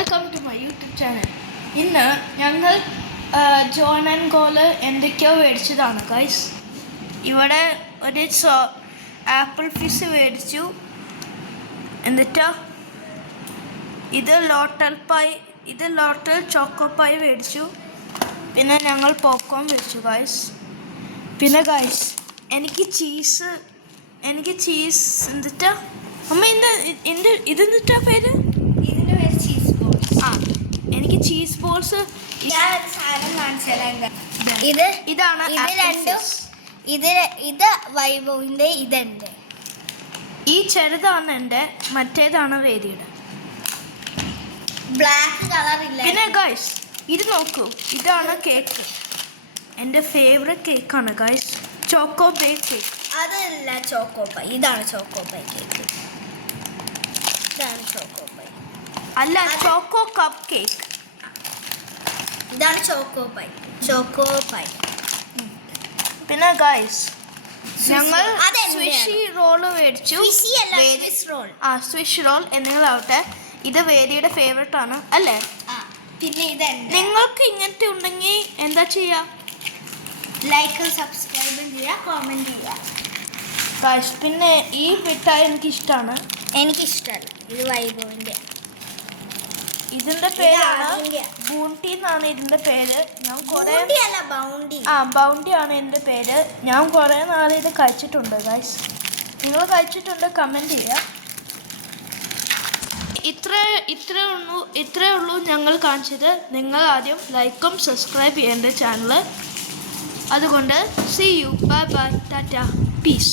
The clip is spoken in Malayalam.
Welcome to my YouTube channel. ഇന്ന് ഞങ്ങൾ ജോൺ ആൻഡ് ഗോള് എന്തൊക്കെയോ മേടിച്ചതാണ് ഗൈസ്. ഇവിടെ ഒരു ആപ്പിൾ ഫിഷ് മേടിച്ചു. എന്നിട്ടോ ഇത് ലോട്ടൽ ചോക്കോ പൈ മേടിച്ചു. പിന്നെ ഞങ്ങൾ പോപ്കോൺ മേടിച്ചു ഗൈസ്. പിന്നെ ഗൈസ് എനിക്ക് ചീസ് എന്നിട്ടാ അമ്മ ഇതെന്നിട്ടാ പേര്? ഇതിന്റെ പേര് ചീസ് ബോൾസ്. എനിക്ക് ചീസ് ബോൾസ്. ഇതാണ് ഇത് രണ്ടും. ഇത് വൈഭവിന്റെ, ഇതെന്റെ. ഈ ചെറുതാണ് എൻ്റെ, മറ്റേതാണ് വേദിയുടെ. ബ്ലാക്ക് കളർ ഇല്ല. പിന്നെ ഗൈസ് ഇത് നോക്കൂ, ഇതാണ് കേക്ക്. എൻ്റെ ഫേവറേറ്റ് കേക്കാണ് ഗൈസ്, ചോക്കോ ബേക്ക് കേക്ക്. അതല്ല ചോക്കോ പൈ, ഇതാണ് ചോക്കോ പൈ കേക്ക്. ഇതാണ് ചോക്കോ പൈ. അല്ല, ചോക്കോ കപ്പ് കേക്ക്. ഇതാണ് ചോക്കോ പൈ. പിന്നെ ഗൈസ് ഞങ്ങൾ സ്വിഷി റോള് മേടിച്ചു. സ്വിഷ് റോൾ എന്നിവയാവട്ടെ. ഇത് വേദിയുടെ ഫേവറേറ്റ് ആണ് അല്ലേ? പിന്നെ ഇത് നിങ്ങൾക്ക് ഇങ്ങനത്തെ ഉണ്ടെങ്കിൽ എന്താ ചെയ്യാ? ലൈക്ക്, സബ്സ്ക്രൈബ് ചെയ്യുക, കോമെന്റ് ചെയ്യുക ഗൈസ്. പിന്നെ ഈ മിഠായി എനിക്കിഷ്ടമാണ്. എനിക്കിഷ്ടമല്ല, ഇത് വൈഭവിന്റെ. ഇതിന്റെ പേരാണ് ബൂണ്ടി എന്നാണ് ഇതിന്റെ പേര്. ഞാൻ ബൗണ്ടി ആണ് ഇതിന്റെ പേര്. ഞാൻ കുറെ നാൾ ഇത് കഴിച്ചിട്ടുണ്ട് ഗൈസ്. നിങ്ങൾ കഴിച്ചിട്ടുണ്ട് കമന്റ് ചെയ്യുക. ഇത്രേ ഉള്ളൂ ഞങ്ങൾ കാണിച്ചത്. നിങ്ങൾ ആദ്യം ലൈക്കും സബ്സ്ക്രൈബ് ചെയ്യേണ്ട ചാനൽ. അതുകൊണ്ട് see you, bye bye, tata, peace.